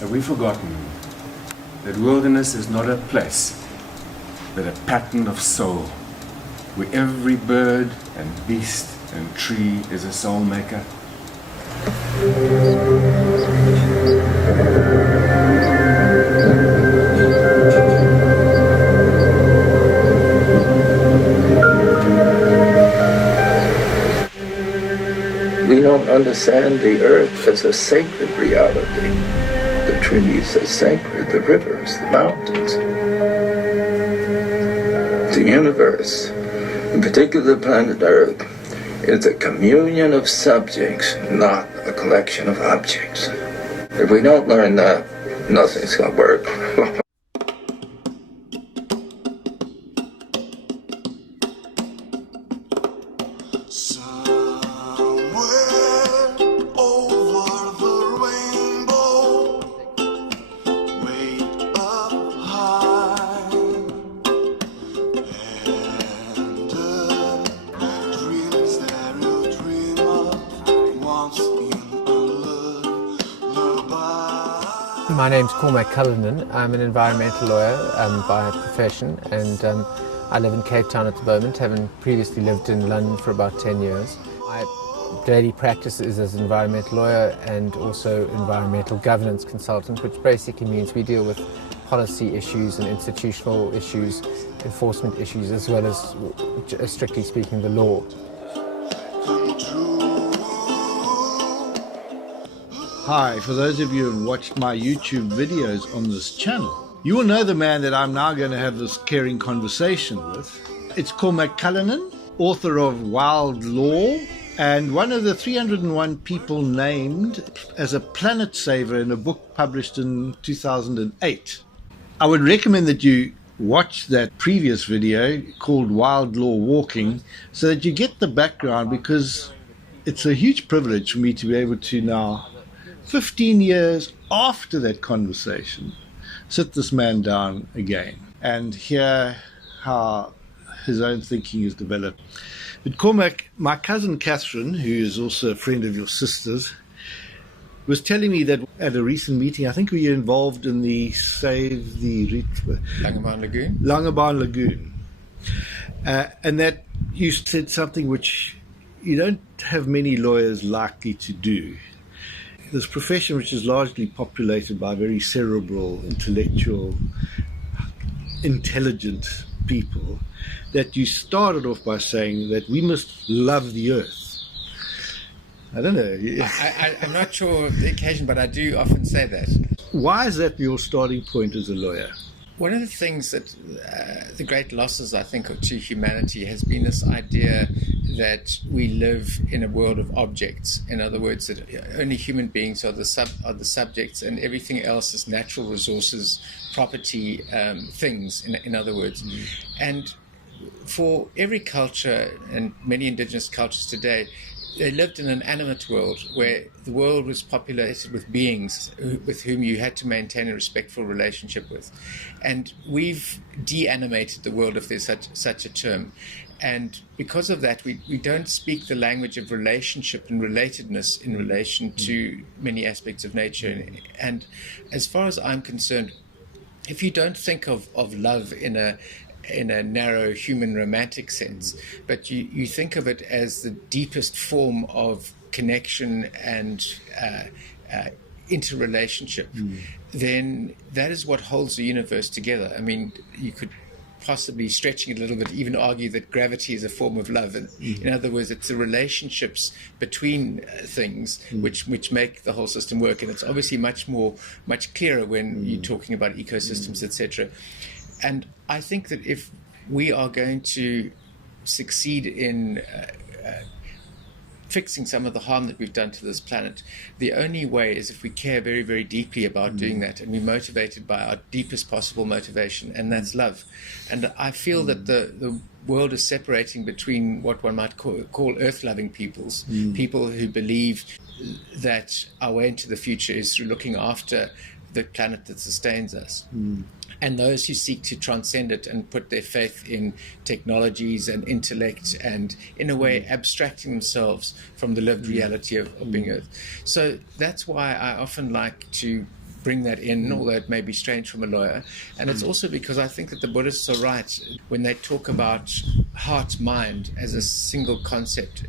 Have we forgotten that wilderness is not a place, but a pattern of soul, where every bird and beast and tree is a soul maker? We don't understand the earth as a sacred reality. The trees are sacred, the rivers, the mountains. The universe, in particular the planet Earth, is a communion of subjects, not a collection of objects. If we don't learn that, nothing's gonna work. My name's Cormac Cullinan. I'm an environmental lawyer by profession, and I live in Cape Town at the moment, having previously lived in London for about 10 years. My daily practice is as an environmental lawyer and also environmental governance consultant, which basically means we deal with policy issues and institutional issues, enforcement issues, as well as, strictly speaking, the law. Hi, for those of you who have watched my YouTube videos on this channel, you will know the man that I'm now going to have this caring conversation with. It's Cormac Cullinan, author of Wild Law, and one of the 301 people named as a planet saver in a book published in 2008. I would recommend that you watch that previous video called Wild Law Walking so that you get the background, because it's a huge privilege for me to be able to now, 15 years after that conversation, sit this man down again and hear how his own thinking is developed. But Cormac, my cousin Catherine, who is also a friend of your sister's, was telling me that at a recent meeting, I think we were involved in the Save the Langebaan Lagoon. Langebaan Lagoon. And that you said something which you don't have many lawyers likely to do. This profession, which is largely populated by very cerebral, intellectual, intelligent people, that you started off by saying that we must love the earth. I don't know. I'm not sure the occasion, but I do often say that. Why is that your starting point as a lawyer? One of the things that the great losses, I think, to humanity has been this idea that we live in a world of objects. In other words, that only human beings are the subjects, and everything else is natural resources, property, things, in other words. And for every culture, and many indigenous cultures today, they lived in an animate world where the world was populated with beings with whom you had to maintain a respectful relationship with. And we've de-animated the world, if there's such a term. And because of that, we don't speak the language of relationship and relatedness in relation to many aspects of nature. And as far as I'm concerned, if you don't think of love in a narrow human romantic sense, but you think of it as the deepest form of connection and interrelationship, then that is what holds the universe together. I mean, you could possibly, stretching it a little bit, even argue that gravity is a form of love. And in other words, it's the relationships between things which make the whole system work. And it's obviously much clearer when you're talking about ecosystems, etc. And I think that if we are going to succeed in fixing some of the harm that we've done to this planet, the only way is if we care very, very deeply about doing that, and we're motivated by our deepest possible motivation, and that's love. And I feel that the world is separating between what one might call earth-loving peoples, people who believe that our way into the future is through looking after the planet that sustains us. And those who seek to transcend it and put their faith in technologies and intellect and, in a way, abstracting themselves from the lived reality of being Earth. So that's why I often like to bring that in, although it may be strange from a lawyer. And it's also because I think that the Buddhists are right when they talk about heart-mind as a single concept.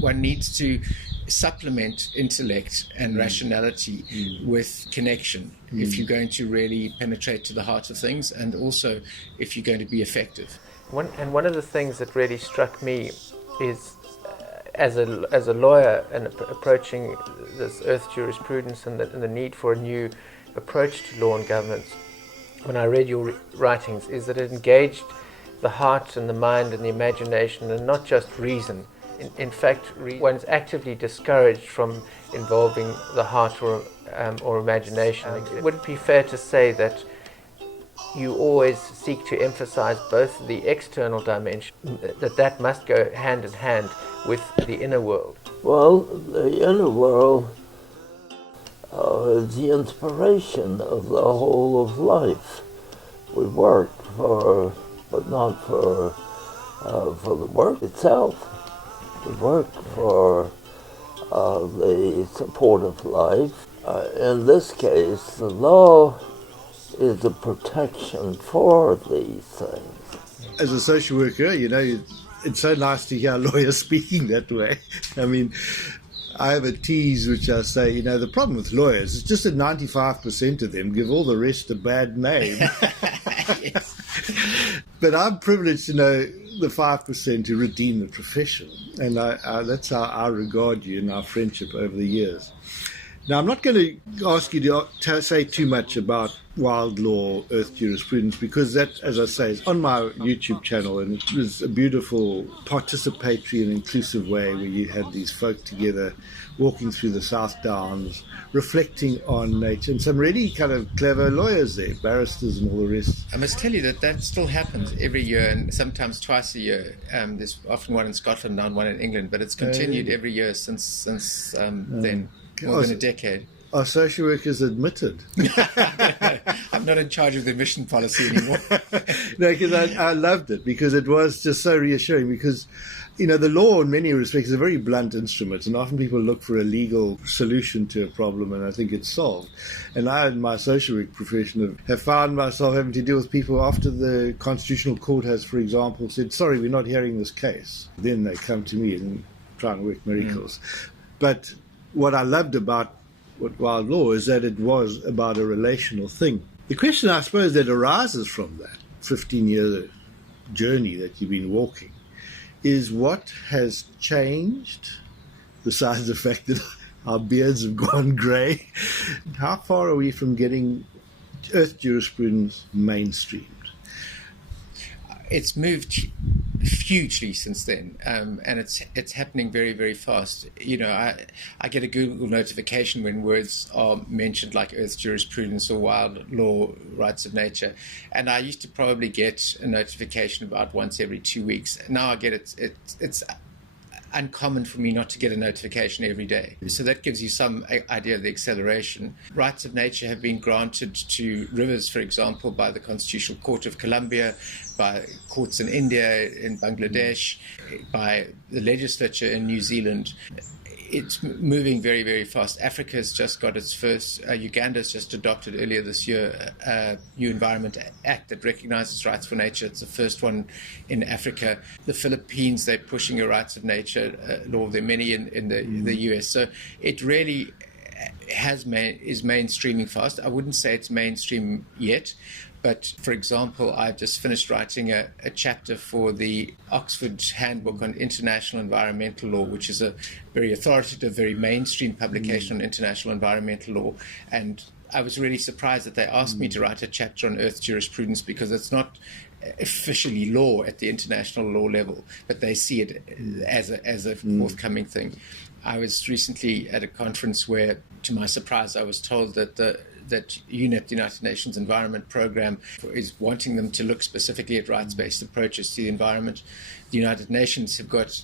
One needs to supplement intellect and rationality with connection if you're going to really penetrate to the heart of things, and also if you're going to be effective. One of the things that really struck me is, as a lawyer and approaching this earth jurisprudence and the need for a new approach to law and governance, when I read your writings, is that it engaged the heart and the mind and the imagination, and not just reason. In fact, one's actively discouraged from involving the heart or imagination. Would it be fair to say that you always seek to emphasize both the external dimension, that must go hand in hand with the inner world? Well, the inner world is the inspiration of the whole of life. We work for, but not for the work itself. We work for the support of life. In this case, the law is a protection for these things. As a social worker, you know, it's so nice to hear lawyers speaking that way. I mean, I have a tease which I say, you know, the problem with lawyers is just that 95% of them give all the rest a bad name. But I'm privileged to know the 5% who redeem the profession. And that's how I regard you in our friendship over the years. Now, I'm not going to ask you to say too much about wild law, earth jurisprudence, because that, as I say, is on my YouTube channel, and it was a beautiful participatory and inclusive way where you had these folk together walking through the South Downs, reflecting on nature, and some really kind of clever lawyers there, barristers and all the rest. I must tell you that still happens every year, and sometimes twice a year. There's often one in Scotland now and one in England, but it's continued every year since then. More than a decade. Are social workers admitted? I'm not in charge of the admission policy anymore. No, because I loved it, because it was just so reassuring, because, you know, the law in many respects is a very blunt instrument, and often people look for a legal solution to a problem, and I think it's solved. And I, in my social work profession, have found myself having to deal with people after the Constitutional Court has, for example, said, sorry, we're not hearing this case. Then they come to me and try and work miracles. But what I loved about wild law is that it was about a relational thing. The question, I suppose, that arises from that 15-year journey that you've been walking is what has changed, besides the fact that our beards have gone grey. How far are we from getting earth jurisprudence mainstreamed? It's moved hugely since then, and it's happening very, very fast. You know, I get a Google notification when words are mentioned like earth jurisprudence or wild law, rights of nature, and I used to probably get a notification about once every 2 weeks. Now I get it's uncommon for me not to get a notification every day. So that gives you some idea of the acceleration. Rights of nature have been granted to rivers, for example, by the Constitutional Court of Colombia, by courts in India, in Bangladesh, by the legislature in New Zealand. It's moving very, very fast. Africa has just got its first, Uganda has just adopted earlier this year a new Environment Act that recognizes rights for nature. It's the first one in Africa. The Philippines, they're pushing a rights of nature law. There are many in the US. So it really is mainstreaming fast. I wouldn't say it's mainstream yet. But, for example, I've just finished writing a chapter for the Oxford Handbook on International Environmental Law, which is a very authoritative, very mainstream publication on international environmental law. And I was really surprised that they asked me to write a chapter on earth jurisprudence, because it's not officially law at the international law level, but they see it as a forthcoming thing. I was recently at a conference where, to my surprise, I was told that that UNEP, the United Nations Environment Programme, is wanting them to look specifically at rights-based approaches to the environment. The United Nations have got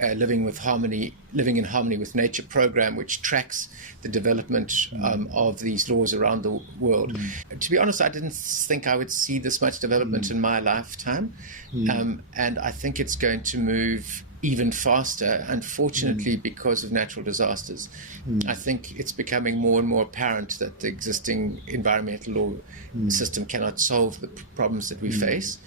a Living in Harmony with Nature program, which tracks the development of these laws around the world. To be honest, I didn't think I would see this much development in my lifetime, and I think it's going to move even faster, unfortunately, because of natural disasters. I think it's becoming more and more apparent that the existing environmental law system cannot solve the problems that we face.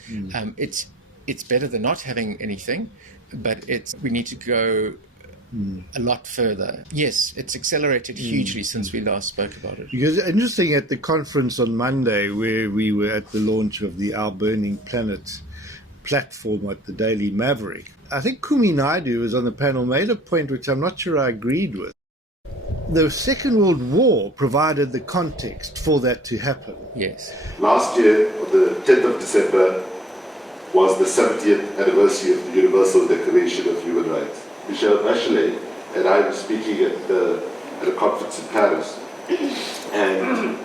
It's better than not having anything, but we need to go a lot further. Yes, it's accelerated hugely since we last spoke about it. Because interesting, at the conference on Monday, where we were at the launch of the Our Burning Planet platform at the Daily Maverick, I think Kumi Naidu was on the panel, made a point which I'm not sure I agreed with. The Second World War provided the context for that to happen. Yes. Last year, on the 10th of December, was the 70th anniversary of the Universal Declaration of Human Rights. Michelle Bachelet and I were speaking at a conference in Paris, and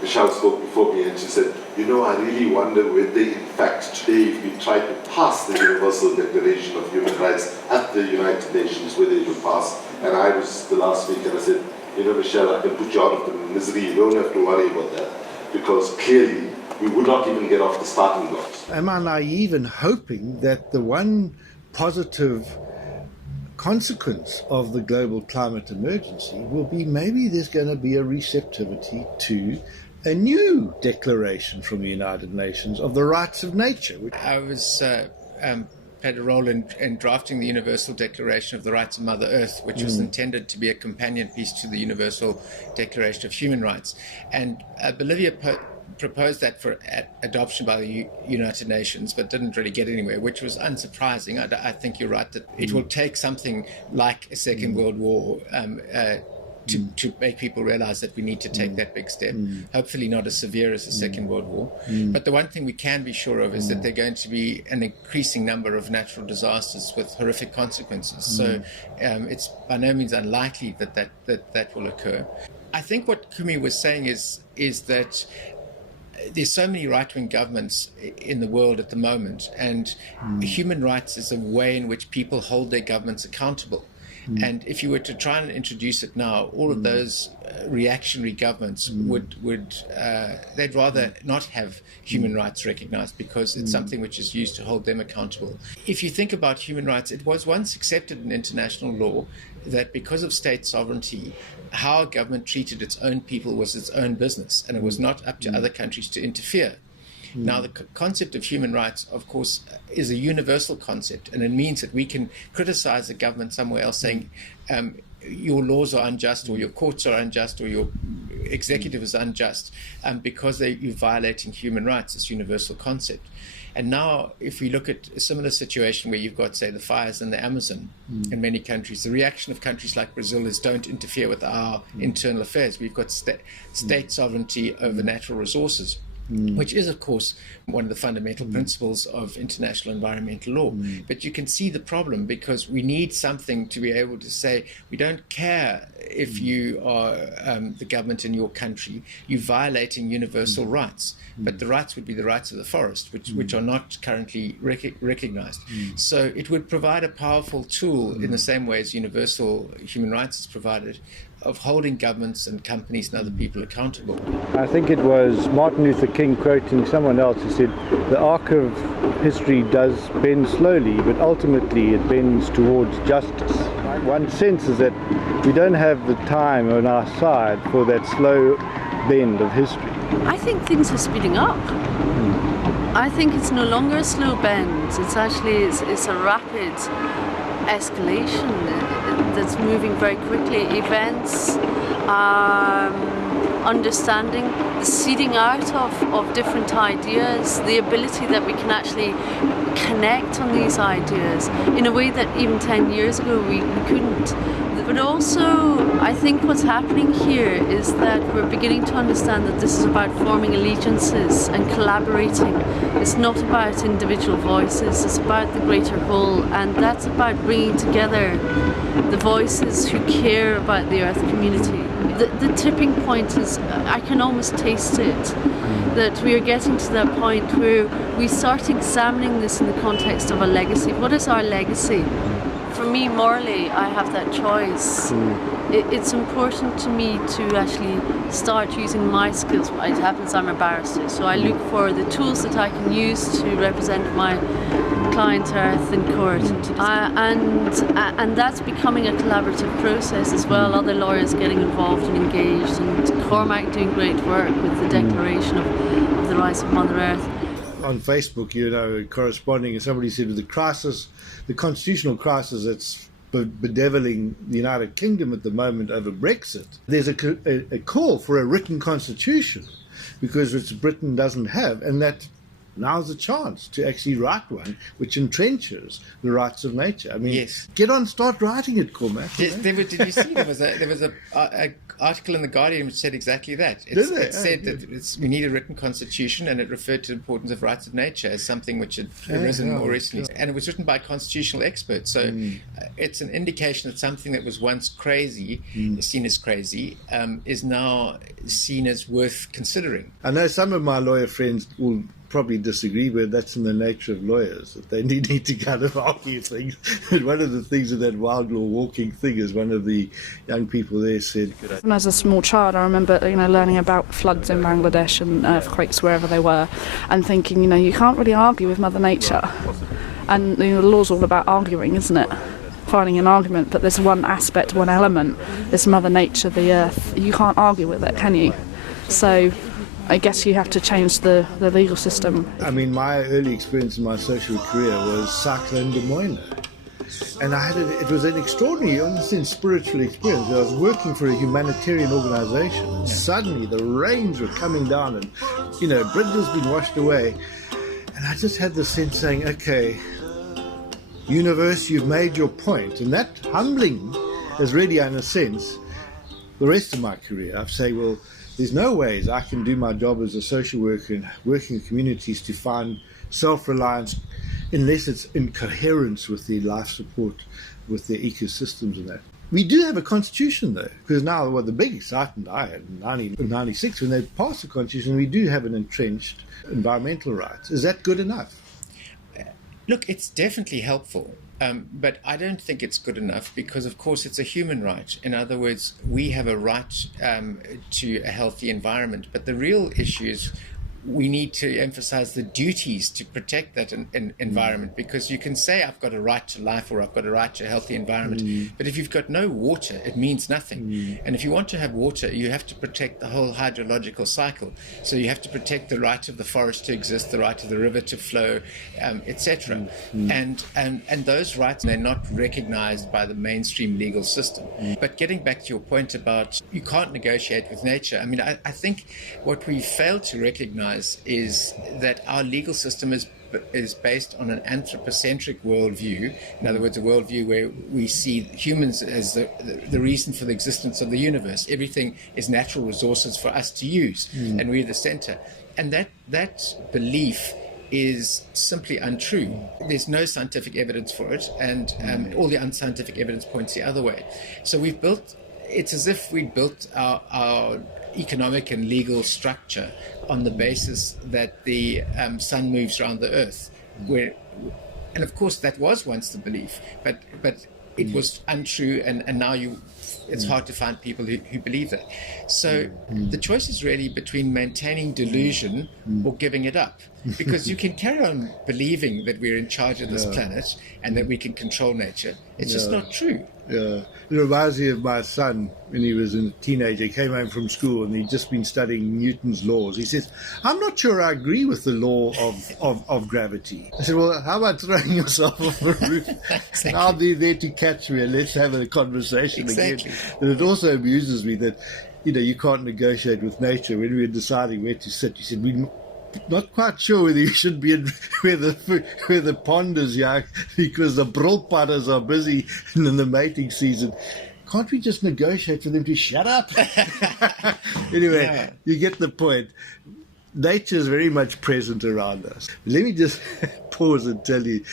Michelle spoke before me and she said, you know, I really wonder whether in fact today, if we try to pass the Universal Declaration of Human Rights at the United Nations, whether it will pass. And I was the last speaker and I said, you know, Michelle, I can put you out of the misery, you don't have to worry about that, because clearly we would not even get off the starting blocks. Am I naive in hoping that the one positive consequence of the global climate emergency will be maybe there's going to be a receptivity to a new declaration from the United Nations of the rights of nature? I was played a role in drafting the Universal Declaration of the Rights of Mother Earth, which was intended to be a companion piece to the Universal Declaration of Human Rights. And Bolivia proposed that for adoption by the United Nations, but didn't really get anywhere, which was unsurprising. I think you're right that it will take something like a Second World War to make people realize that we need to take that big step. Hopefully not as severe as the Second World War. But the one thing we can be sure of is that there are going to be an increasing number of natural disasters with horrific consequences. So it's by no means unlikely that will occur. I think what Kumi was saying is that there's so many right-wing governments in the world at the moment, and human rights is a way in which people hold their governments accountable. And if you were to try and introduce it now, all of those reactionary governments would they'd rather not have human rights recognized, because it's something which is used to hold them accountable. If you think about human rights, it was once accepted in international law that because of state sovereignty, how a government treated its own people was its own business, and it was not up to other countries to interfere. Now, the concept of human rights, of course, is a universal concept, and it means that we can criticize the government somewhere else saying your laws are unjust, or your courts are unjust, or your executive is unjust, because you're violating human rights, this universal concept. And now, if we look at a similar situation where you've got, say, the fires in the Amazon in many countries, the reaction of countries like Brazil is don't interfere with our internal affairs. We've got state sovereignty over natural resources, which is, of course, one of the fundamental principles of international environmental law. But you can see the problem, because we need something to be able to say, we don't care if you are the government in your country, you're violating universal rights. But the rights would be the rights of the forest, which are not currently recognized. So it would provide a powerful tool in the same way as universal human rights is provided, of holding governments and companies and other people accountable. I think it was Martin Luther King quoting someone else who said, the arc of history does bend slowly, but ultimately it bends towards justice. One sense is that we don't have the time on our side for that slow bend of history. I think things are speeding up. I think it's no longer a slow bend. It's actually it's a rapid escalation that's moving very quickly. Events, understanding, the seeding out of different ideas, the ability that we can actually connect on these ideas in a way that even 10 years ago we couldn't. But also, I think what's happening here is that we're beginning to understand that this is about forming allegiances and collaborating. It's not about individual voices, it's about the greater whole, and that's about bringing together the voices who care about the Earth community. The tipping point is, I can almost taste it, that we are getting to that point where we start examining this in the context of a legacy. What is our legacy? For me, morally, I have that choice. It's important to me to actually start using my skills. It happens I'm a barrister, so I look for the tools that I can use to represent my client earth in court, and that's becoming a collaborative process as well. Other lawyers getting involved and engaged, and Cormac doing great work with the declaration of the rights of Mother Earth. On Facebook, corresponding, and somebody said the crisis, the constitutional crisis that's bedeviling the United Kingdom at the moment over Brexit, there's a call for a written constitution, because Britain doesn't have, and that now's the chance to actually write one which entrenches the rights of nature. I mean, yes. Start writing it, Cormac. Did you see there was a article in the Guardian which said exactly that. It said that we need a written constitution, and it referred to the importance of rights of nature as something which had arisen more recently. And it was written by constitutional experts. So it's an indication that something that was once seen as crazy, is now seen as worth considering. I know some of my lawyer friends will probably disagree, but that's in the nature of lawyers, that they need to kind of argue things. And one of the things of that wild law walking thing is one of the young people there said... As a small child, I remember learning about floods in Bangladesh and earthquakes wherever they were, and thinking, you can't really argue with Mother Nature. And the law's all about arguing, isn't it? Finding an argument, but there's one aspect, one element, this Mother Nature, the earth. You can't argue with it, can you? So I guess you have to change the legal system. I mean, my early experience in my social career was Cyclone Des Moines. And it was an extraordinary, almost spiritual experience. I was working for a humanitarian organization. And suddenly the rains were coming down and, bridges been washed away. And I just had the sense saying, okay, universe, you've made your point. And that humbling is really, in a sense, the rest of my career. I've said, well, there's no ways I can do my job as a social worker and working in communities to find self-reliance unless it's in coherence with the life support, with the ecosystems and that. We do have a constitution, though, because now, the big excitement I had in 1996 when they passed the constitution, we do have an entrenched environmental rights. Is that good enough? Look, it's definitely helpful. But I don't think it's good enough because, of course, it's a human right. In other words, we have a right to a healthy environment. But the real issue is we need to emphasize the duties to protect that environment, because you can say I've got a right to life or I've got a right to a healthy environment, but if you've got no water, it means nothing. And if you want to have water, you have to protect the whole hydrological cycle. So you have to protect the right of the forest to exist, the right of the river to flow, etc. And those rights, they're not recognized by the mainstream legal system. But getting back to your point about you can't negotiate with nature, I mean, I think what we fail to recognize is that our legal system is based on an anthropocentric worldview. In other words, a worldview where we see humans as the reason for the existence of the universe. Everything is natural resources for us to use, and we're the center. And that belief is simply untrue. There's no scientific evidence for it, and all the unscientific evidence points the other way. So it's as if we built our economic and legal structure on the basis that the sun moves around the earth, and of course that was once the belief, but it was untrue, and now it's hard to find people who believe that. So the choice is really between maintaining delusion or giving it up, because you can carry on believing that we're in charge of this planet and that we can control nature. It's just not true. Yeah, it reminds me of my son when he was a teenager. He came home from school and he'd just been studying Newton's laws. He says, I'm not sure I agree with the law of gravity. I said, well, how about throwing yourself off a roof? Exactly. I'll be there to catch me and let's have a conversation again. And it also amuses me that, you can't negotiate with nature. When we were deciding where to sit, you said, we're not quite sure whether you should be in where the pond is, because the brulpadders are busy in the mating season. Can't we just negotiate for them to shut up? Anyway, you get the point. Nature is very much present around us. Let me just pause and tell you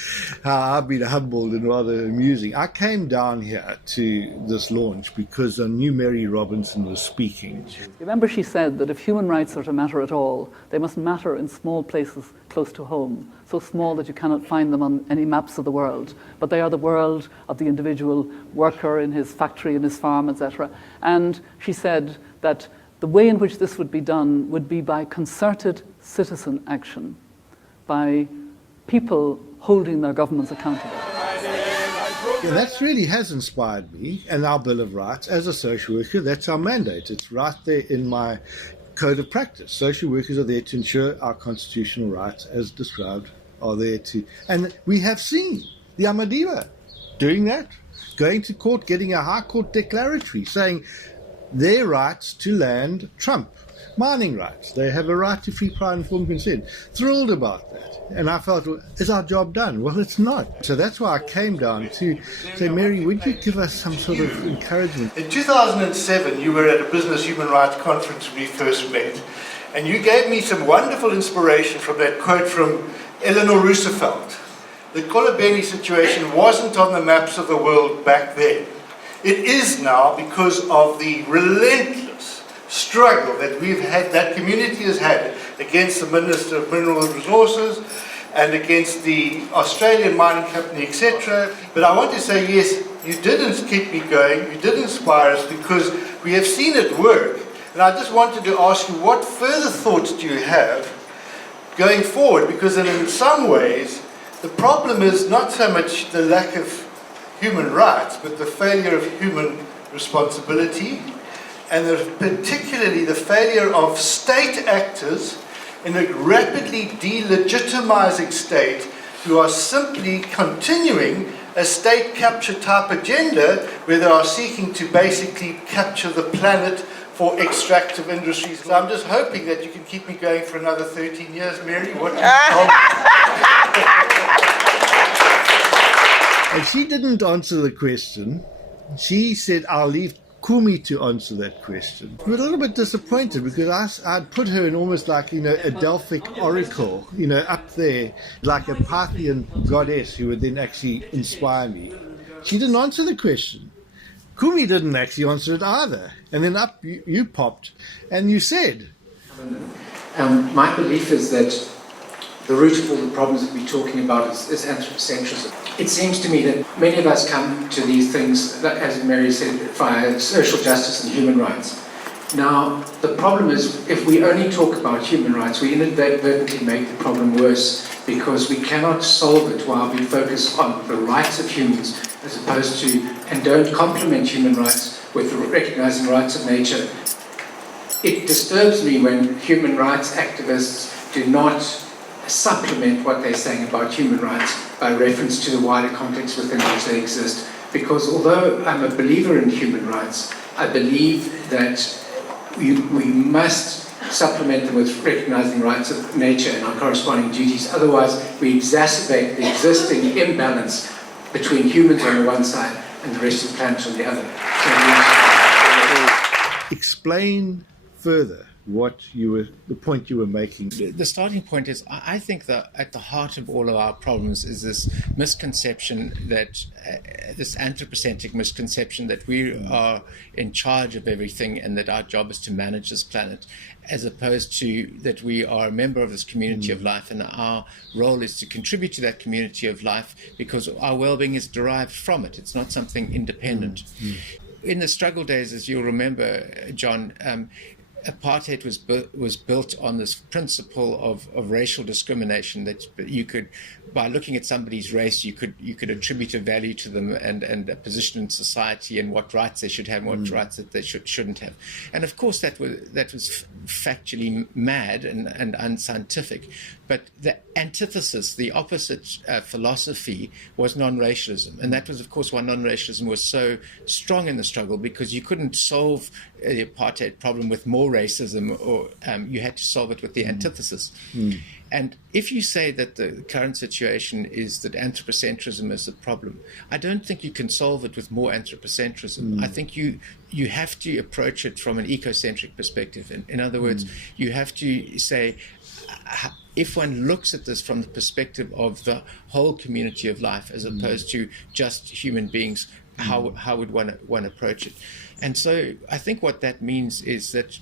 how I've been humbled and rather amusing. I came down here to this launch because I knew Mary Robinson was speaking. Remember, she said that if human rights are to matter at all, they must matter in small places close to home, so small that you cannot find them on any maps of the world. But they are the world of the individual worker in his factory, in his farm, etc. And she said that the way in which this would be done would be by concerted citizen action, by people holding their governments accountable. Yeah, that really has inspired me and our Bill of Rights. As a social worker, that's our mandate. It's right there in my code of practice. Social workers are there to ensure our constitutional rights, as described, are there to... And we have seen the Ahmadiyya doing that, going to court, getting a High Court declaratory, saying their rights to land trump. Mining rights. They have a right to free, prior, and informed consent. Thrilled about that. And I felt, well, is our job done? Well, it's not. So that's why I came down to say, Mary, would you give us some sort of encouragement? In 2007, you were at a business human rights conference when we first met. And you gave me some wonderful inspiration from that quote from Eleanor Roosevelt. The Kolobeni situation wasn't on the maps of the world back then. It is now because of the relentless struggle that we've had, that community has had against the Minister of Mineral Resources and against the Australian mining company, etc. But I want to say, yes, you didn't keep me going, you did inspire us because we have seen it work. And I just wanted to ask you, what further thoughts do you have going forward? Because in some ways, the problem is not so much the lack of human rights, but the failure of human responsibility, and particularly the failure of state actors in a rapidly delegitimizing state who are simply continuing a state capture type agenda where they are seeking to basically capture the planet for extractive industries. So I'm just hoping that you can keep me going for another 13 years, Mary. What do you tell me? And she didn't answer the question. She said, I'll leave Kumi to answer that question. We were a little bit disappointed because I'd put her in almost like, a Delphic oracle, up there, like a Parthian goddess who would then actually inspire me. She didn't answer the question. Kumi didn't actually answer it either. And then up you popped and you said. My belief is that the root of all the problems that we're talking about is anthropocentrism. It seems to me that many of us come to these things, as Mary said, via social justice and human rights. Now, the problem is, if we only talk about human rights, we inadvertently make the problem worse because we cannot solve it while we focus on the rights of humans as opposed to, and don't complement human rights with recognizing rights of nature. It disturbs me when human rights activists do not supplement what they're saying about human rights by reference to the wider context within which they exist. Because although I'm a believer in human rights, I believe that we must supplement them with recognizing rights of nature and our corresponding duties. Otherwise, we exacerbate the existing imbalance between humans on the one side and the rest of the planet on the other. Explain further the point you were making. The starting point is, I think that at the heart of all of our problems is this misconception that, this anthropocentric misconception that we are in charge of everything and that our job is to manage this planet, as opposed to that we are a member of this community of life and our role is to contribute to that community of life because our well-being is derived from it. It's not something independent. In the struggle days, as you'll remember, John, apartheid was built on this principle of racial discrimination, that you could, by looking at somebody's race, you could attribute a value to them and a position in society and what rights they should have and what rights that they shouldn't have. And of course that was factually mad and unscientific. But the antithesis, the opposite philosophy was non-racialism. And that was, of course, why non-racialism was so strong in the struggle, because you couldn't solve the apartheid problem with more racism, or you had to solve it with the antithesis. And if you say that the current situation is that anthropocentrism is the problem, I don't think you can solve it with more anthropocentrism. I think you have to approach it from an ecocentric perspective. In other words, you have to say, if one looks at this from the perspective of the whole community of life as opposed to just human beings, how would one approach it? And so I think what that means is that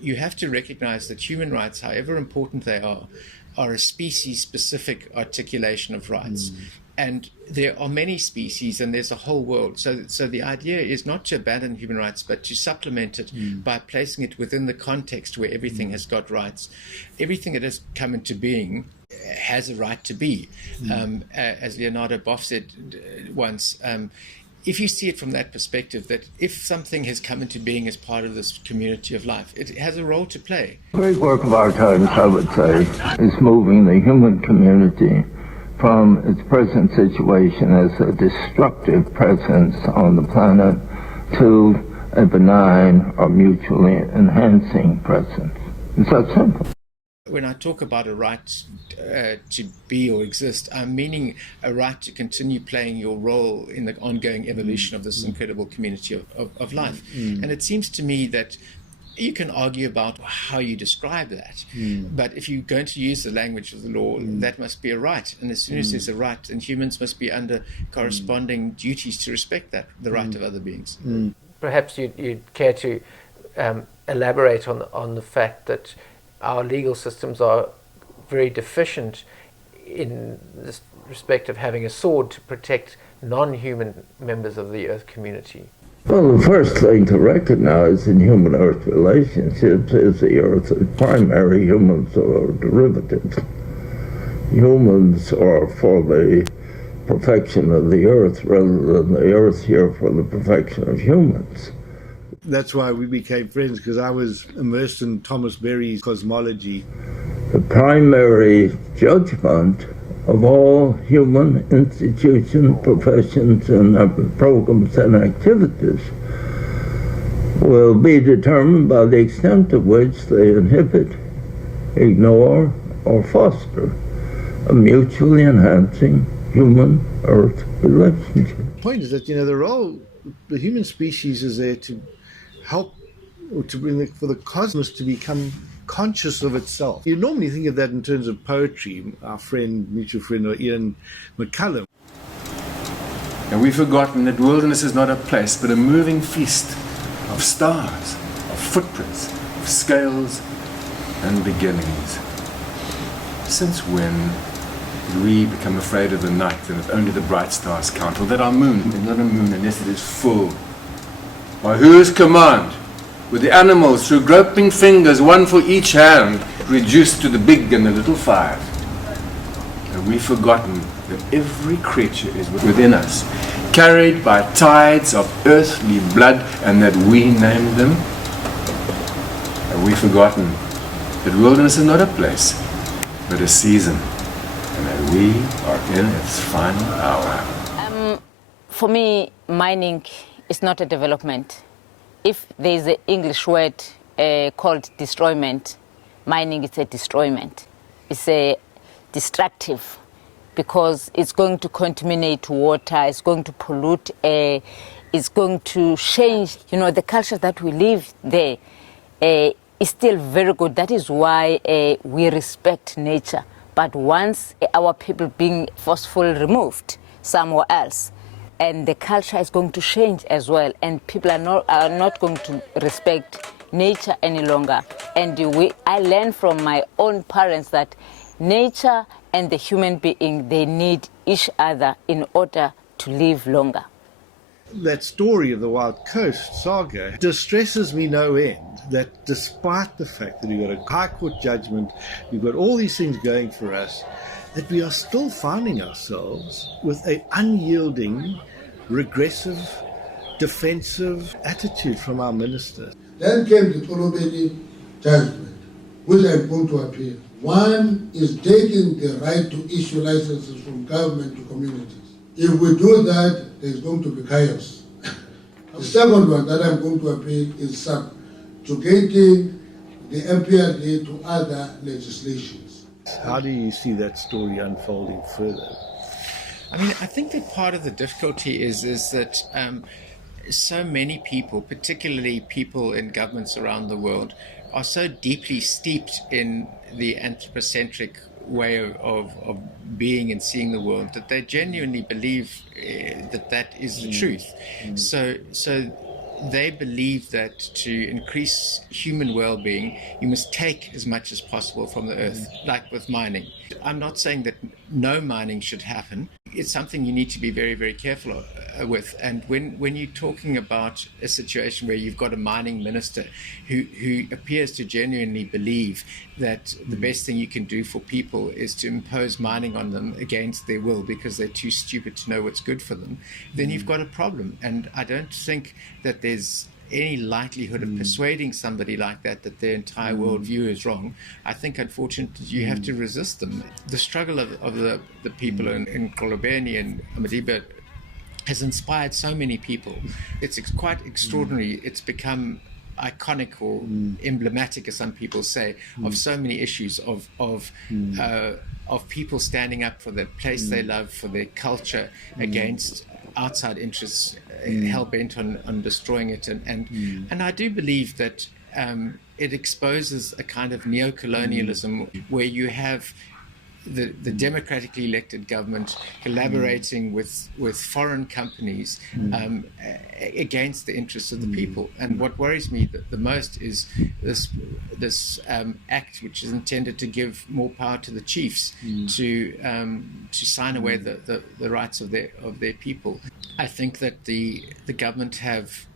you have to recognize that human rights, however important they are a species-specific articulation of rights. And there are many species and there's a whole world. So the idea is not to abandon human rights, but to supplement it by placing it within the context where everything has got rights. Everything that has come into being has a right to be. As Leonardo Boff said once, if you see it from that perspective, that if something has come into being as part of this community of life, it has a role to play. The great work of our times, I would say, is moving the human community from its present situation as a destructive presence on the planet to a benign or mutually enhancing presence. It's that simple. When I talk about a right to be or exist, I'm meaning a right to continue playing your role in the ongoing evolution of this incredible community of life. And it seems to me that you can argue about how you describe that, but if you're going to use the language of the law, that must be a right. And as soon as there's a right, then humans must be under corresponding duties to respect that, the right of other beings. Perhaps you'd care to elaborate on the fact that our legal systems are very deficient in this respect of having a sword to protect non-human members of the Earth community. Well, the first thing to recognize in human-Earth relationships is the Earth is primary, humans are derivatives. Humans are for the perfection of the Earth rather than the Earth here for the perfection of humans. That's why we became friends, because I was immersed in Thomas Berry's cosmology. The primary judgment of all human institutions, professions, and programs and activities will be determined by the extent to which they inhibit, ignore, or foster a mutually enhancing human-Earth relationship. The point is that, the role, the human species is there to help, or to bring for the cosmos to become conscious of itself. You normally think of that in terms of poetry. Our mutual friend Ian McCallum. And we've forgotten that wilderness is not a place, but a moving feast of stars, of footprints, of scales and beginnings. Since when did we become afraid of the night and that only the bright stars count, or that our moon is not a moon unless it is full? By whose command were the animals, through groping fingers, one for each hand, reduced to the big and the little five? Have we forgotten that every creature is within us, carried by tides of earthly blood, and that we named them? Have we forgotten that wilderness is not a place, but a season, and that we are in its final hour? For me, mining is not a development. If there is an English word called destroyment, mining is a destroyment. It's a destructive, because it's going to contaminate water, it's going to pollute air, it's going to change, the culture that we live there is still very good. That is why we respect nature. But once our people being forcefully removed somewhere else, and the culture is going to change as well, and people are not going to respect nature any longer. And I learned from my own parents that nature and the human being, they need each other in order to live longer. That story of the Wild Coast saga distresses me no end, that despite the fact that we've got a high court judgment, we've got all these things going for us, that we are still finding ourselves with an unyielding, regressive, defensive attitude from our minister. Then came the Colobeni judgment, which I'm going to appeal. One is taking the right to issue licenses from government to communities. If we do that, there's going to be chaos. The second one that I'm going to appeal is subjugating the MPLA to other legislations. How do you see that story unfolding further? I think that part of the difficulty is that so many people, particularly people in governments around the world, are so deeply steeped in the anthropocentric way of being and seeing the world that they genuinely believe that is the truth. So they believe that to increase human well-being, you must take as much as possible from the earth, like with mining. I'm not saying that no mining should happen. it's something you need to be very, very careful with. And when you're talking about a situation where you've got a mining minister who appears to genuinely believe that the best thing you can do for people is to impose mining on them against their will because they're too stupid to know what's good for them, then you've got a problem. And I don't think that there's any likelihood of persuading somebody like that their entire worldview is wrong. I think, unfortunately, you have to resist them. The struggle of the people in Kolobeni and Madiba has inspired so many people. It's quite extraordinary. It's become iconic or emblematic, as some people say, of so many issues of people standing up for the place they love, for their culture, against outside interests hell-bent on destroying it. And I do believe that it exposes a kind of neo-colonialism where you have the democratically elected government collaborating with foreign companies against the interests of the people. And what worries me the most is this act, which is intended to give more power to the chiefs to sign away the rights of their people. I think that the government have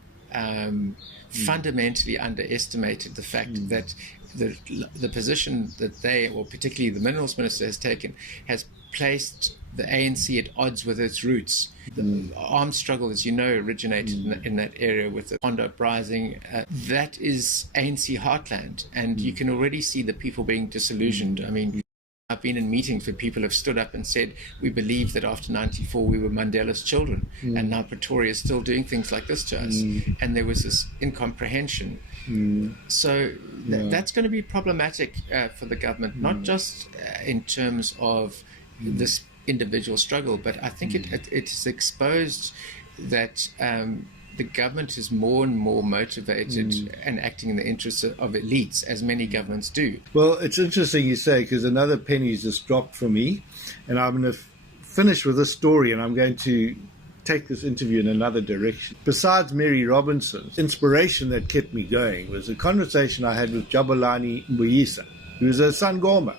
fundamentally underestimated the fact that the position that they, or particularly the Minerals Minister, has taken, has placed the ANC at odds with its roots. The armed struggle, as you know, originated in that area with the Pondo uprising. That is ANC heartland, and you can already see the people being disillusioned. I mean, I've been in meetings where people have stood up and said, we believe that after 94 we were Mandela's children, and now Pretoria is still doing things like this to us. And there was this incomprehension. So that's going to be problematic for the government, not just in terms of this individual struggle, but I think it's exposed that the government is more and more motivated and acting in the interests of elites, as many governments do. Well, it's interesting you say, because another penny's just dropped for me, and I'm going to finish with this story, and I'm going to take this interview in another direction. Besides Mary Robinson's inspiration that kept me going was a conversation I had with Jabulani Mbuyisa, who was a Sangoma.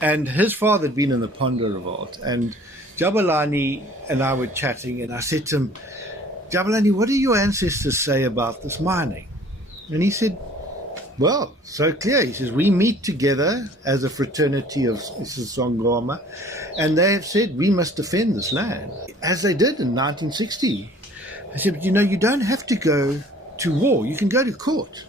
And his father had been in the Pondo revolt, and Jabulani and I were chatting, and I said to him, Jabulani, what do your ancestors say about this mining? And he said, well, so clear. He says, we meet together as a fraternity of Sangoma, and they have said we must defend this land, as they did in 1960. I said, but you know, you don't have to go to war. You can go to court.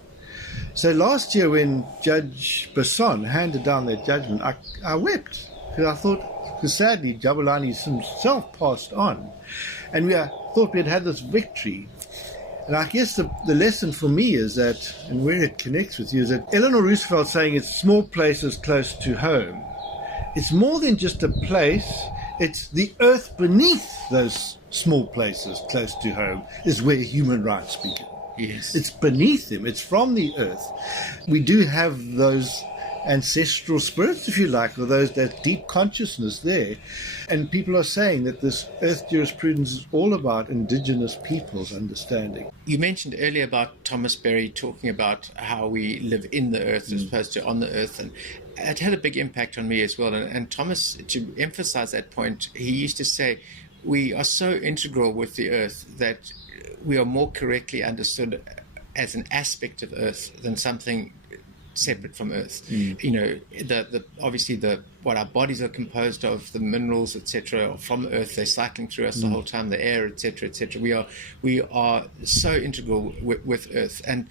So last year when Judge Basson handed down that judgment, I wept, because I thought, because sadly Jabulani himself passed on, and we thought we had this victory. And I guess the lesson for me is that, and where it connects with you, is that Eleanor Roosevelt saying it's small places close to home. It's more than just a place, it's the earth beneath those small places close to home is where human rights begin. Yes. It's beneath them, it's from the earth. We do have those ancestral spirits, if you like, or that deep consciousness there. And people are saying that this earth jurisprudence is all about indigenous peoples' understanding. You mentioned earlier about Thomas Berry talking about how we live in the earth as opposed to on the earth, and it had a big impact on me as well. And Thomas, to emphasize that point, he used to say, we are so integral with the earth that we are more correctly understood as an aspect of earth than something separate from earth. You know, obviously what our bodies are composed of, the minerals, etc., are from earth. They're cycling through us the whole time, the air, etc., etc. We are so integral with earth. And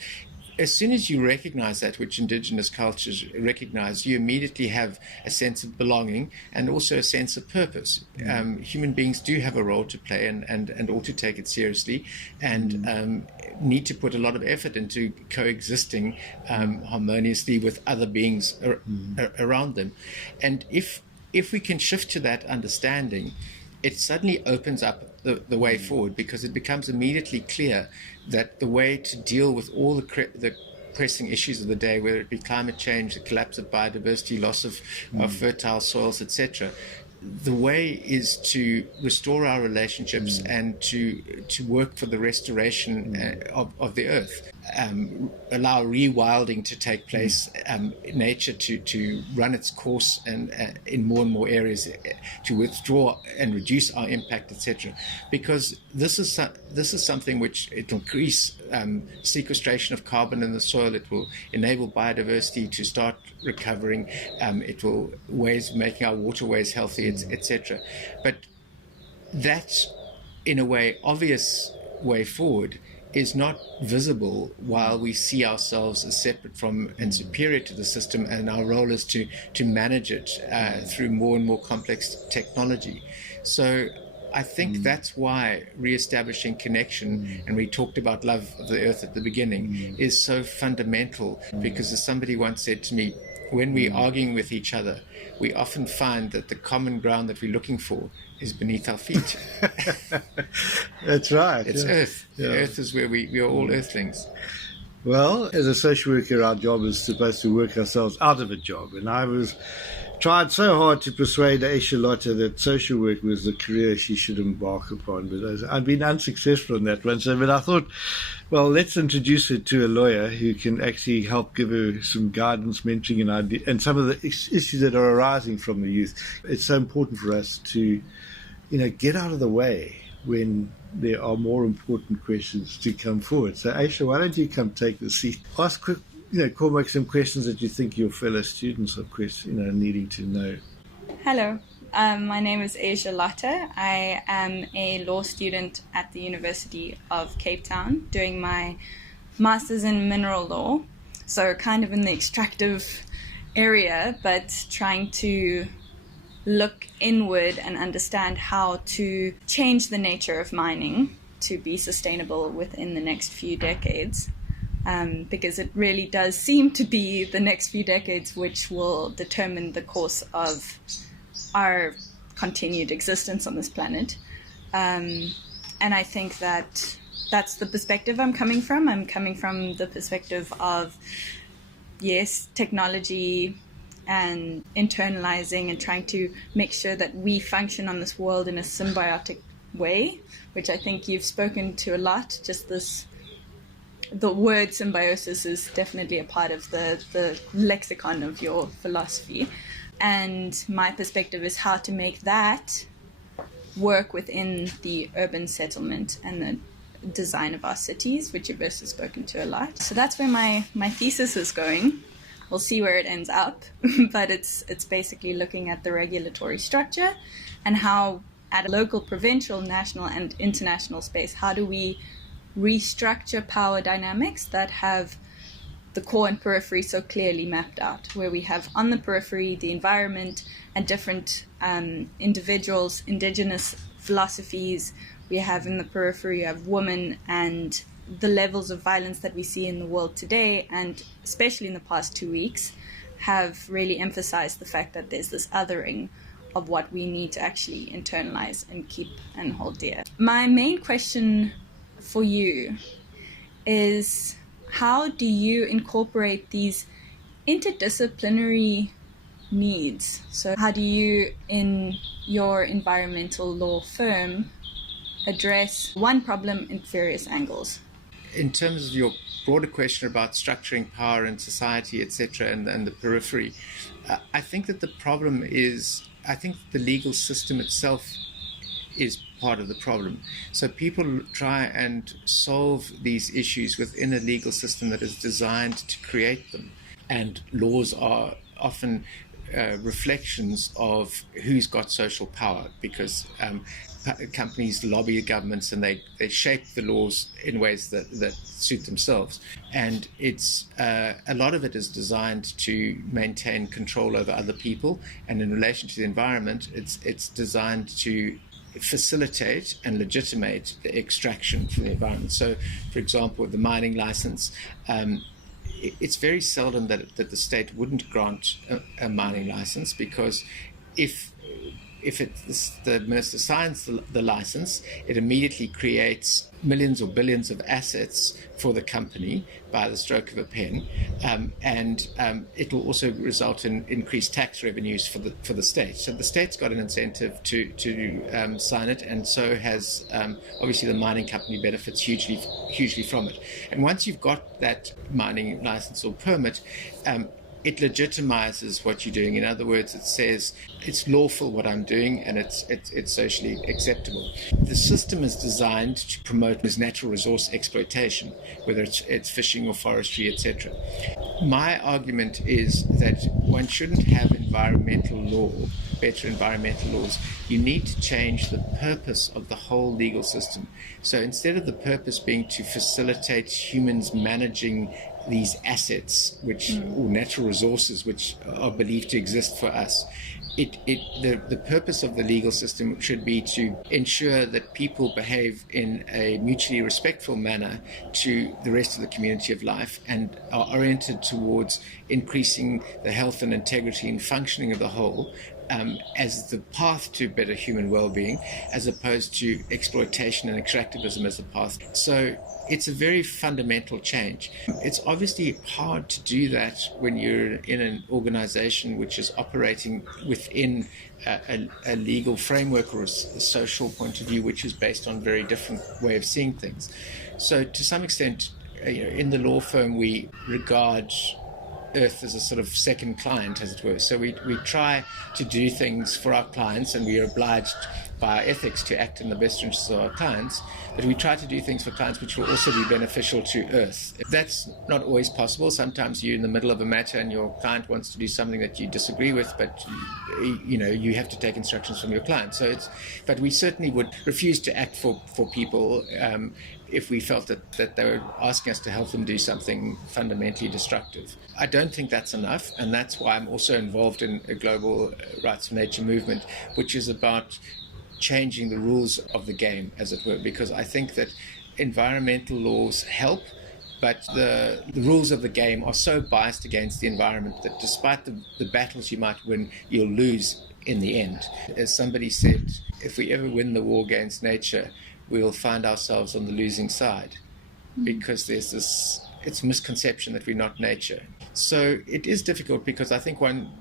as soon as you recognize that, which indigenous cultures recognize, you immediately have a sense of belonging and also a sense of purpose. Human beings do have a role to play and ought to take it seriously, and need to put a lot of effort into coexisting harmoniously with other beings around them. And if we can shift to that understanding, it suddenly opens up the way forward, because it becomes immediately clear that the way to deal with all the pressing issues of the day, whether it be climate change, the collapse of biodiversity, loss of fertile soils, etc., the way is to restore our relationships and to work for the restoration of the earth, allow rewilding to take place, nature to run its course and in more and more areas, to withdraw and reduce our impact, etc. Because this is something which it will increase sequestration of carbon in the soil. It will enable biodiversity to start recovering. It will making our waterways healthy, etc. But that, in a way, obvious way forward is not visible while we see ourselves as separate from and superior to the system, and our role is to manage it through more and more complex technology. So I think that's why re-establishing connection, and we talked about love of the earth at the beginning, is so fundamental, because as somebody once said to me, when we're arguing with each other, we often find that the common ground that we're looking for is beneath our feet. That's right. It's earth. Yeah. Earth is where we are all earthlings. Well, as a social worker, our job is supposed to work ourselves out of a job. And I tried so hard to persuade Ayesha Lotter that social work was the career she should embark upon, but I've been unsuccessful in that one. So, but I thought, well, let's introduce her to a lawyer who can actually help give her some guidance, mentoring, and some of the issues that are arising from the youth. It's so important for us to, get out of the way when there are more important questions to come forward. So, Ayesha, why don't you come take the seat? Ask quick, Cormac, some questions that you think your fellow students are needing to know. Hello, my name is Ayesha Lotter. I am a law student at the University of Cape Town doing my Masters in Mineral Law. So kind of in the extractive area, but trying to look inward and understand how to change the nature of mining to be sustainable within the next few decades. Because it really does seem to be the next few decades which will determine the course of our continued existence on this planet. And I think that that's the perspective I'm coming from. I'm coming from the perspective of, yes, technology and internalizing and trying to make sure that we function on this world in a symbiotic way, which I think you've spoken to a lot. Just the word symbiosis is definitely a part of the lexicon of your philosophy. And my perspective is how to make that work within the urban settlement and the design of our cities, which you've also spoken to a lot. So that's where my thesis is going. We'll see where it ends up, but it's basically looking at the regulatory structure and how at a local, provincial, national, and international space, how do we restructure power dynamics that have the core and periphery so clearly mapped out, where we have on the periphery the environment and different individuals, indigenous philosophies. We have in the periphery of women and the levels of violence that we see in the world today, and especially in the past 2 weeks, have really emphasized the fact that there's this othering of what we need to actually internalize and keep and hold dear. My main question for you is, how do you incorporate these interdisciplinary needs? So how do you, in your environmental law firm, address one problem in various angles? In terms of your broader question about structuring power in society, etc., and the periphery, I think that the problem is, I think the legal system itself is part of the problem. So people try and solve these issues within a legal system that is designed to create them. And laws are often reflections of who's got social power, because companies lobby governments and they shape the laws in ways that suit themselves. And it's a lot of it is designed to maintain control over other people. And in relation to the environment, it's designed to facilitate and legitimate the extraction from the environment. So, for example, with the mining license, it's very seldom that the state wouldn't grant a mining license, because if if the minister signs the license, it immediately creates millions or billions of assets for the company by the stroke of a pen, and it will also result in increased tax revenues for the state. So the state's got an incentive to sign it, and so has obviously the mining company benefits hugely from it. And once you've got that mining license or permit, it legitimizes what you're doing. In other words, it says it's lawful what I'm doing, and it's socially acceptable. The system is designed to promote this natural resource exploitation, whether it's fishing or forestry, etc. My argument is that one shouldn't have environmental law, better environmental laws. You need to change the purpose of the whole legal system. So instead of the purpose being to facilitate humans managing these assets, or natural resources, which are believed to exist for us, the purpose of the legal system should be to ensure that people behave in a mutually respectful manner to the rest of the community of life and are oriented towards increasing the health and integrity and functioning of the whole, as the path to better human well-being, as opposed to exploitation and extractivism as a path. So it's a very fundamental change. It's obviously hard to do that when you're in an organization which is operating within a legal framework or a social point of view, which is based on a very different way of seeing things. So to some extent, in the law firm, we regard Earth as a sort of second client, as it were. So we try to do things for our clients, and we are obliged by our ethics to act in the best interests of our clients, but we try to do things for clients which will also be beneficial to Earth. That's not always possible. Sometimes you're in the middle of a matter and your client wants to do something that you disagree with, but you have to take instructions from your client. But we certainly would refuse to act for people if we felt that they were asking us to help them do something fundamentally destructive. I don't think that's enough, and that's why I'm also involved in a global rights for nature movement, which is about changing the rules of the game, as it were, because I think that environmental laws help, but the rules of the game are so biased against the environment that despite the battles you might win, you'll lose in the end. As somebody said, if we ever win the war against nature, we'll find ourselves on the losing side, because there's it's a misconception that we're not nature. So it is difficult, because I think one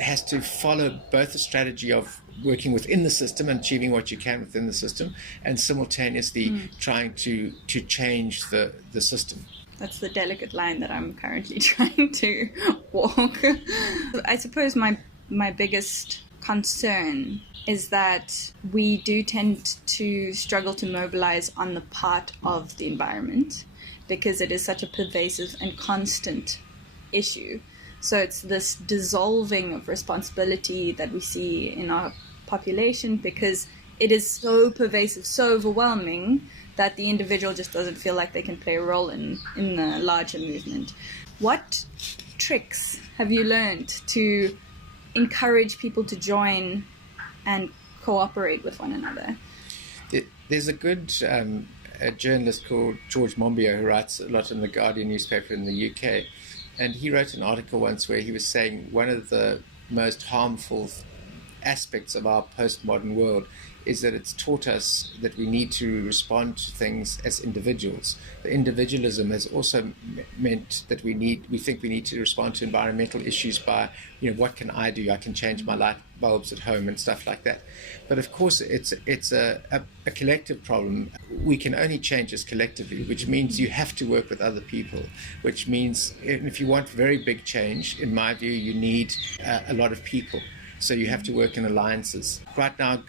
has to follow both the strategy of working within the system and achieving what you can within the system, and simultaneously trying to change the system. That's the delicate line that I'm currently trying to walk. I suppose my biggest concern is that we do tend to struggle to mobilize on the part of the environment, because it is such a pervasive and constant issue. So it's this dissolving of responsibility that we see in our population, because it is so pervasive, so overwhelming, that the individual just doesn't feel like they can play a role in the larger movement. What tricks have you learned to encourage people to join and cooperate with one another? There's a good a journalist called George Monbiot who writes a lot in the Guardian newspaper in the UK, and he wrote an article once where he was saying one of the most harmful aspects of our postmodern world is that it's taught us that we need to respond to things as individuals. The individualism has also meant that we think we need to respond to environmental issues by, what can I do? I can change my light bulbs at home and stuff like that. But of course, it's a collective problem. We can only change this collectively, which means you have to work with other people, which means if you want very big change, in my view, you need a lot of people. So you have to work in alliances. Right now,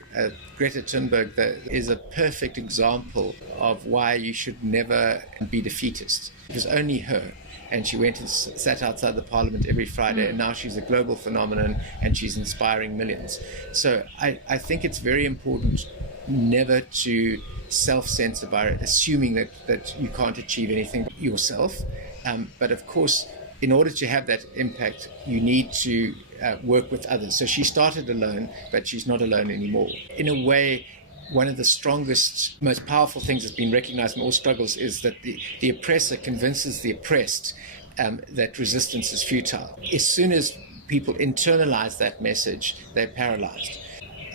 Greta Thunberg is a perfect example of why you should never be defeatist. It was only her. And she went and sat outside the parliament every Friday, and now she's a global phenomenon, and she's inspiring millions. So I think it's very important never to self-censor by assuming that you can't achieve anything yourself. But of course, in order to have that impact, you need to work with others. So she started alone, but she's not alone anymore. In a way, one of the strongest, most powerful things that's been recognized in all struggles is that the oppressor convinces the oppressed that resistance is futile. As soon as people internalize that message, they're paralyzed.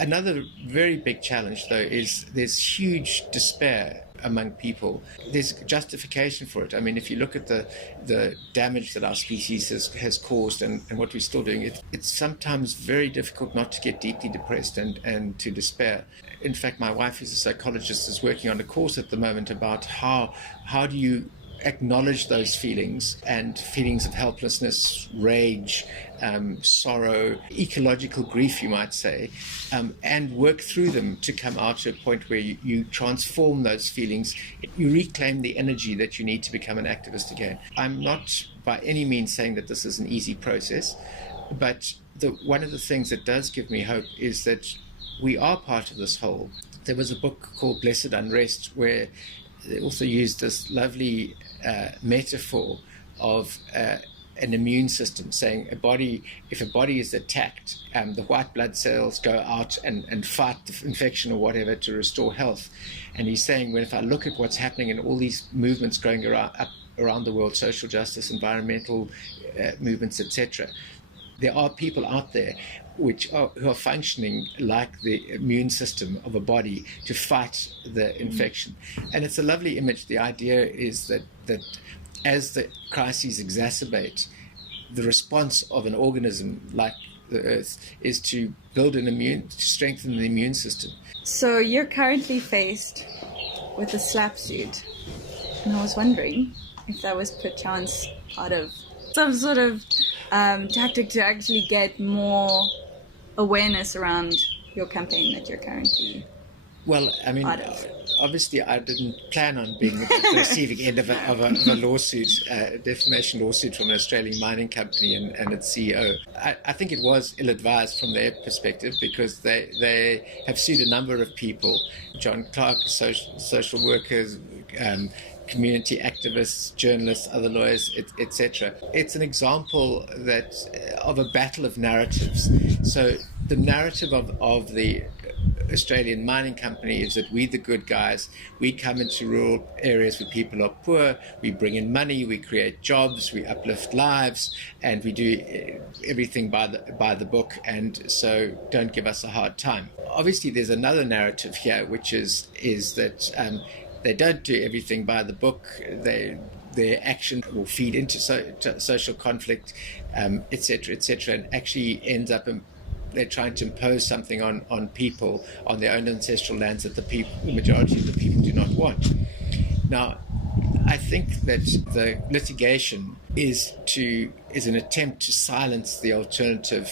Another very big challenge, though, is there's huge despair among people. There's justification for it. I mean, if you look at the damage that our species has caused and what we're still doing, it's sometimes very difficult not to get deeply depressed and to despair. In fact, my wife, who's a psychologist, is working on a course at the moment about how do you acknowledge those feelings and feelings of helplessness, rage, sorrow, ecological grief, you might say, and work through them to come out to a point where you transform those feelings, you reclaim the energy that you need to become an activist again. I'm not by any means saying that this is an easy process, but one of the things that does give me hope is that we are part of this whole. There was a book called Blessed Unrest where they also used this lovely metaphor of an immune system, saying if a body is attacked, the white blood cells go out and fight the infection or whatever to restore health. And he's saying, if I look at what's happening in all these movements going around the world, social justice, environmental movements, etc., there are people out there who are functioning like the immune system of a body to fight the infection. And it's a lovely image. The idea is that as the crises exacerbate, the response of an organism like the Earth is to to strengthen the immune system. So you're currently faced with a slap suit, and I was wondering if that was perchance part of some sort of tactic to actually get more awareness around your campaign that you're currently part of. Obviously I didn't plan on being the receiving end of a lawsuit, a defamation lawsuit from an Australian mining company and its CEO. I think it was ill-advised from their perspective because they have sued a number of people, John Clark, social workers, community activists, journalists, other lawyers, etc. It's an example of a battle of narratives. So the narrative of the Australian mining company is that we're the good guys. We come into rural areas where people are poor, we bring in money, we create jobs, we uplift lives, and we do everything by the book, and so don't give us a hard time. Obviously there's another narrative here, which is that they don't do everything by the book. Their action will feed into social conflict, etc., and actually ends up they're trying to impose something on people on their own ancestral lands that the majority of the people do not want. Now, I think that the litigation is an attempt to silence the alternative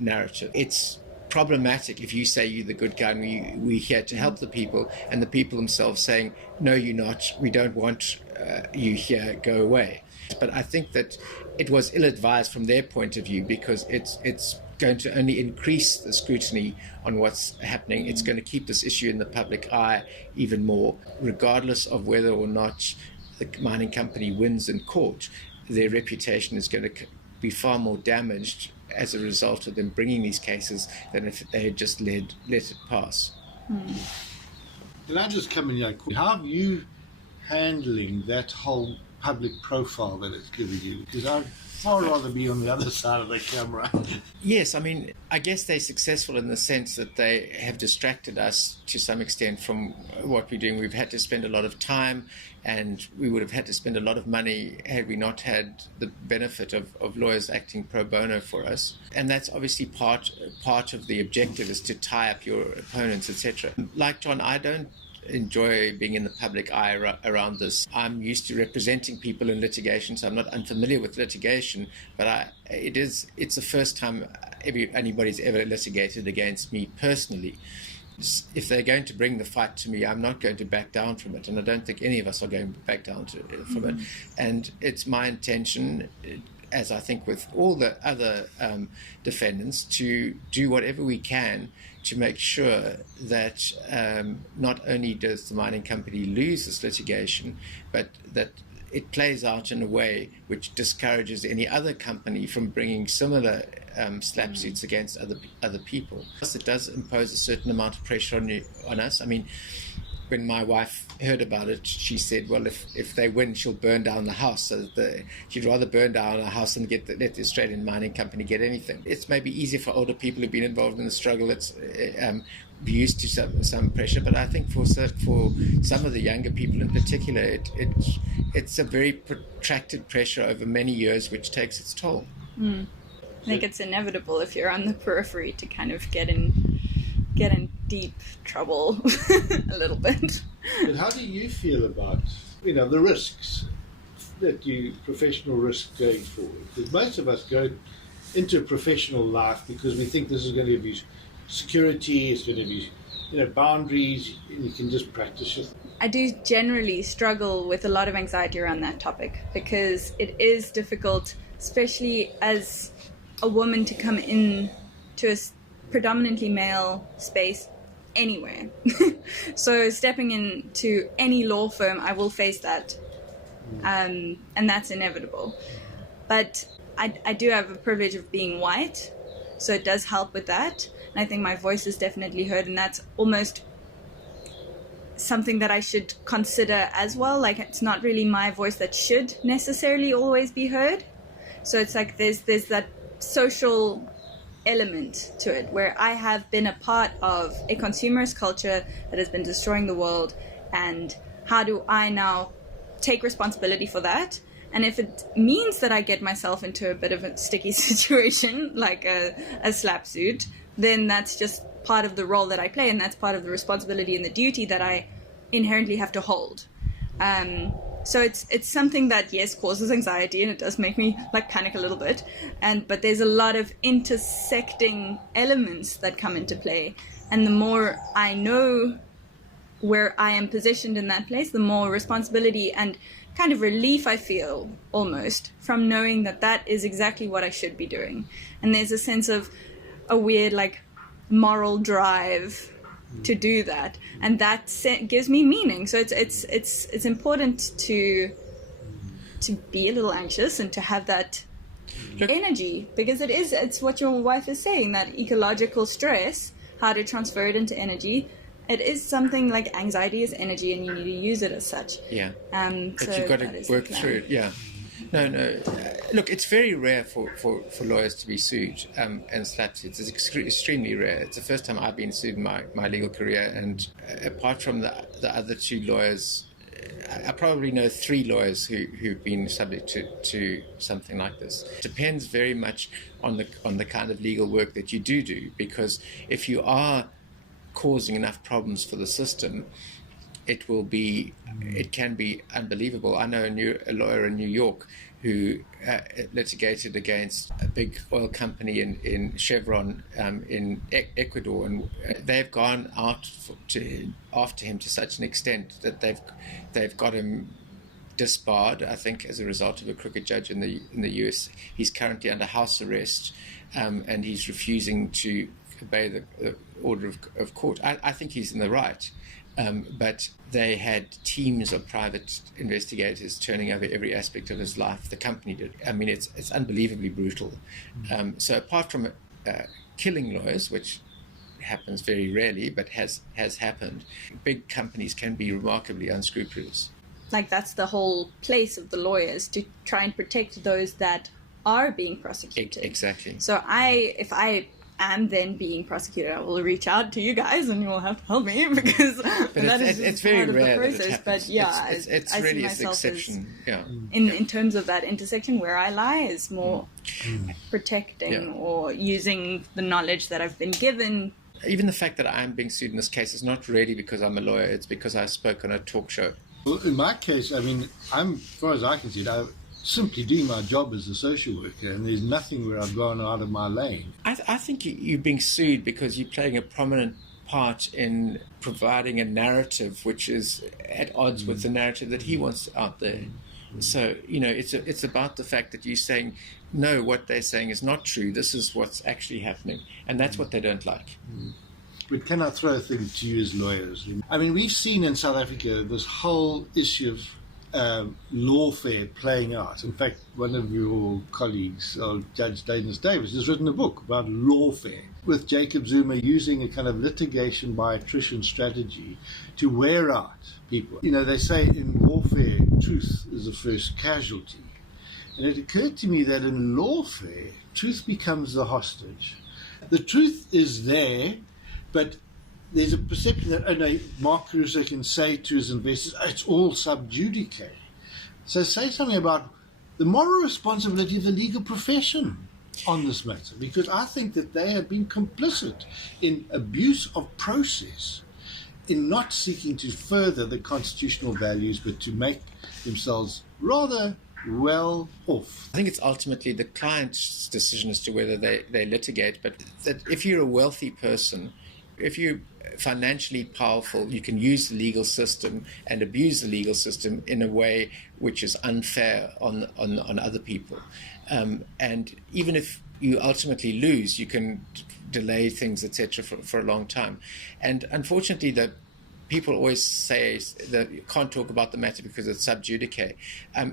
narrative. It's problematic if you say you're the good guy and we're here to help the people, and the people themselves saying, no, you're not, we don't want you here, go away. But I think that it was ill-advised from their point of view because it's going to only increase the scrutiny on what's happening. It's going to keep this issue in the public eye even more, regardless of whether or not the mining company wins in court. Their reputation is going to be far more damaged as a result of them bringing these cases than if they had just let it pass. Can I just come in here? How are you handling that whole public profile that it's given you? Because I'd far rather be on the other side of the camera. Yes, I mean, I guess they're successful in the sense that they have distracted us to some extent from what we're doing. We've had to spend a lot of time, and we would have had to spend a lot of money had we not had the benefit of lawyers acting pro bono for us. And that's obviously part of the objective, is to tie up your opponents, etc. Like John, I don't enjoy being in the public eye around this. I'm used to representing people in litigation, so I'm not unfamiliar with litigation, but it's the first time anybody's ever litigated against me personally. If they're going to bring the fight to me, I'm not going to back down from it, and I don't think any of us are going to back down from it. And it's my intention, as I think with all the other defendants, to do whatever we can to make sure that not only does the mining company lose this litigation, but that it plays out in a way which discourages any other company from bringing similar slap suits against other people. It does impose a certain amount of pressure on us. I mean, when my wife heard about it, she said, well, if they win, she'll burn down the house. So she'd rather burn down a house than let the Australian mining company get anything. It's maybe easier for older people who've been involved in the struggle. It's be used to some pressure, but I think for some of the younger people in particular, it's a very protracted pressure over many years, which takes its toll. I think it's inevitable if you're on the periphery to kind of get in deep trouble a little bit. But how do you feel about, the risks professional risks going forward? Because most of us go into professional life because we think this is going to be security, it's going to be boundaries, and you can just practice it. I do generally struggle with a lot of anxiety around that topic because it is difficult, especially as a woman, to come in to a predominantly male space anywhere. So stepping into any law firm, I will face that, and that's inevitable. But I do have a privilege of being white, so it does help with that. And I think my voice is definitely heard, and that's almost something that I should consider as well. Like, it's not really my voice that should necessarily always be heard. So it's like there's that social element to it, where I have been a part of a consumerist culture that has been destroying the world, and how do I now take responsibility for that? And if it means that I get myself into a bit of a sticky situation, like a slap suit, then that's just part of the role that I play, and that's part of the responsibility and the duty that I inherently have to hold. So it's something that, yes, causes anxiety, and it does make me panic a little bit. But there's a lot of intersecting elements that come into play, and the more I know where I am positioned in that place, the more responsibility and kind of relief I feel, almost, from knowing that that is exactly what I should be doing. And there's a sense of a weird moral drive to do that, and that gives me meaning. So it's important to be a little anxious and to have that energy, because it's what your wife is saying, that ecological stress, how to transfer it into energy. It is something like anxiety is energy, and you need to use it as such. Yeah. But so you've got to work through it. Yeah. No. Look, it's very rare for lawyers to be sued and slap suits. It's extremely rare. It's the first time I've been sued in my legal career, and apart from the other two lawyers, I probably know 3 lawyers who've been subject to something like this. It depends very much on the kind of legal work that you do, because if you are causing enough problems for the system, it can be unbelievable. I know a lawyer in New York who litigated against a big oil company in Chevron in Ecuador, and they've gone out after him to such an extent that they've got him disbarred, I think, as a result of a crooked judge in the US. He's currently under house arrest, and he's refusing to obey the order of court. I think he's in the right. But they had teams of private investigators turning over every aspect of his life. The company did. I mean, it's unbelievably brutal. So apart from killing lawyers, which happens very rarely, but has happened, big companies can be remarkably unscrupulous. That's the whole place of the lawyers, to try and protect those that are being prosecuted. Exactly. So if I am then being prosecuted, I will reach out to you guys, and you will have to help me, because it's very rare part of the process. That it happens. But yeah, it's I really see an myself exception. Yeah. In terms of that intersection, where I lie is more protecting or using the knowledge that I've been given. Even the fact that I'm being sued in this case is not really because I'm a lawyer, it's because I spoke on a talk show. Well, in my case, I mean, as far as I can see, I'm simply doing my job as a social worker, and there's nothing where I've gone out of my lane. I think you're being sued because you're playing a prominent part in providing a narrative which is at odds with the narrative that he wants out there. So, it's about the fact that you're saying, no, what they're saying is not true, this is what's actually happening, and that's what they don't like. But can I throw a thing to you as lawyers? I mean, we've seen in South Africa this whole issue of lawfare playing out. In fact, one of your colleagues, Judge Danis Davis, has written a book about lawfare, with Jacob Zuma using a kind of litigation by attrition strategy to wear out people. You know, they say in warfare, truth is the first casualty. And it occurred to me that in lawfare, truth becomes the hostage. The truth is there, but there's a perception that, oh no, Mark Caruso can say to his investors, oh, it's all sub judice. So say something about the moral responsibility of the legal profession on this matter, because I think that they have been complicit in abuse of process, in not seeking to further the constitutional values, but to make themselves rather well off. I think it's ultimately the client's decision as to whether they litigate, but that if you're a wealthy person, if you're financially powerful, you can use the legal system and abuse the legal system in a way which is unfair on other people. And even if you ultimately lose, you can delay things, etc., for a long time. And unfortunately, that people always say that you can't talk about the matter because it's sub judice.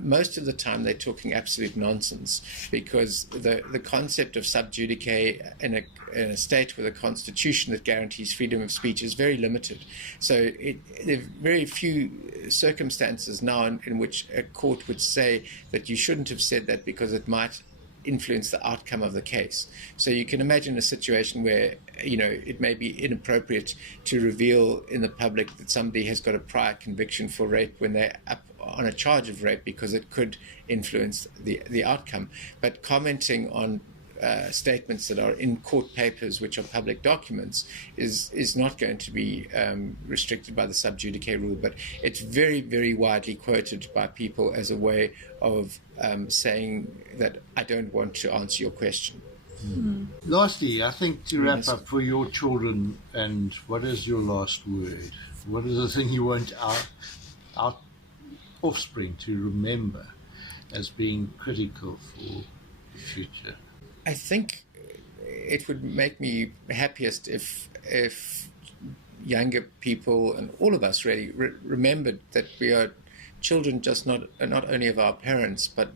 Most of the time they're talking absolute nonsense, because the concept of sub judice in a state with a constitution that guarantees freedom of speech is very limited. So there are very few circumstances now in which a court would say that you shouldn't have said that because it might influence the outcome of the case. So you can imagine a situation where, you know, it may be inappropriate to reveal in the public that somebody has got a prior conviction for rape when they're up on a charge of rape, because it could influence the outcome. But commenting on statements that are in court papers, which are public documents, is not going to be restricted by the sub judice rule. But it's very, very widely quoted by people as a way of saying that I don't want to answer your question. Lastly, I think to wrap up, for your children, and what is your last word? What is the thing you want our offspring to remember as being critical for the future? I think it would make me happiest if younger people and all of us really remembered that we are children, just not only of our parents, but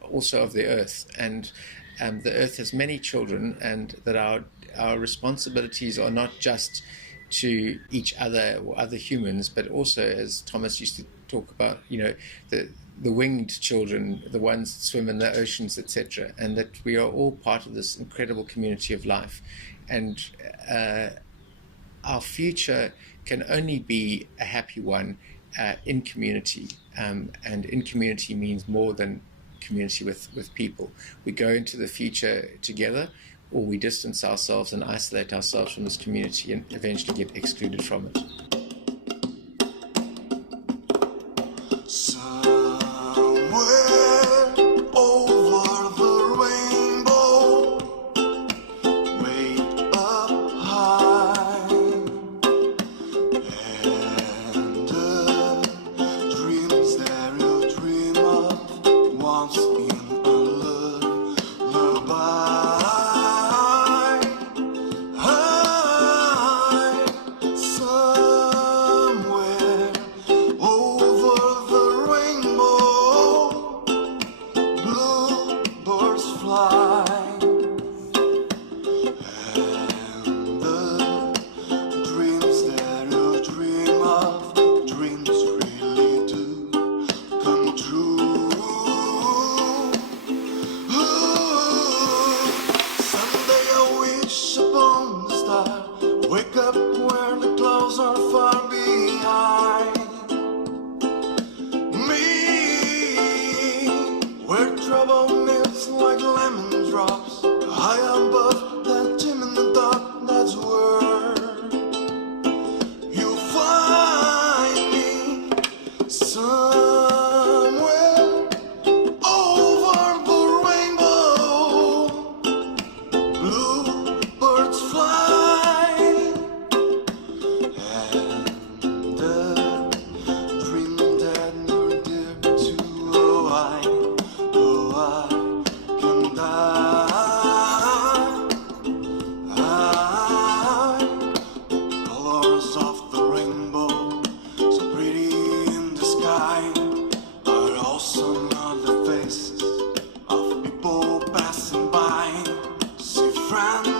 also of the earth, and the earth has many children, and that our responsibilities are not just to each other or other humans, but also, as Thomas used to talk about, you know, the winged children, the ones that swim in the oceans, etc., and that we are all part of this incredible community of life. And our future can only be a happy one in community, and in community means more than community with people. We go into the future together, or we distance ourselves and isolate ourselves from this community and eventually get excluded from it. friend.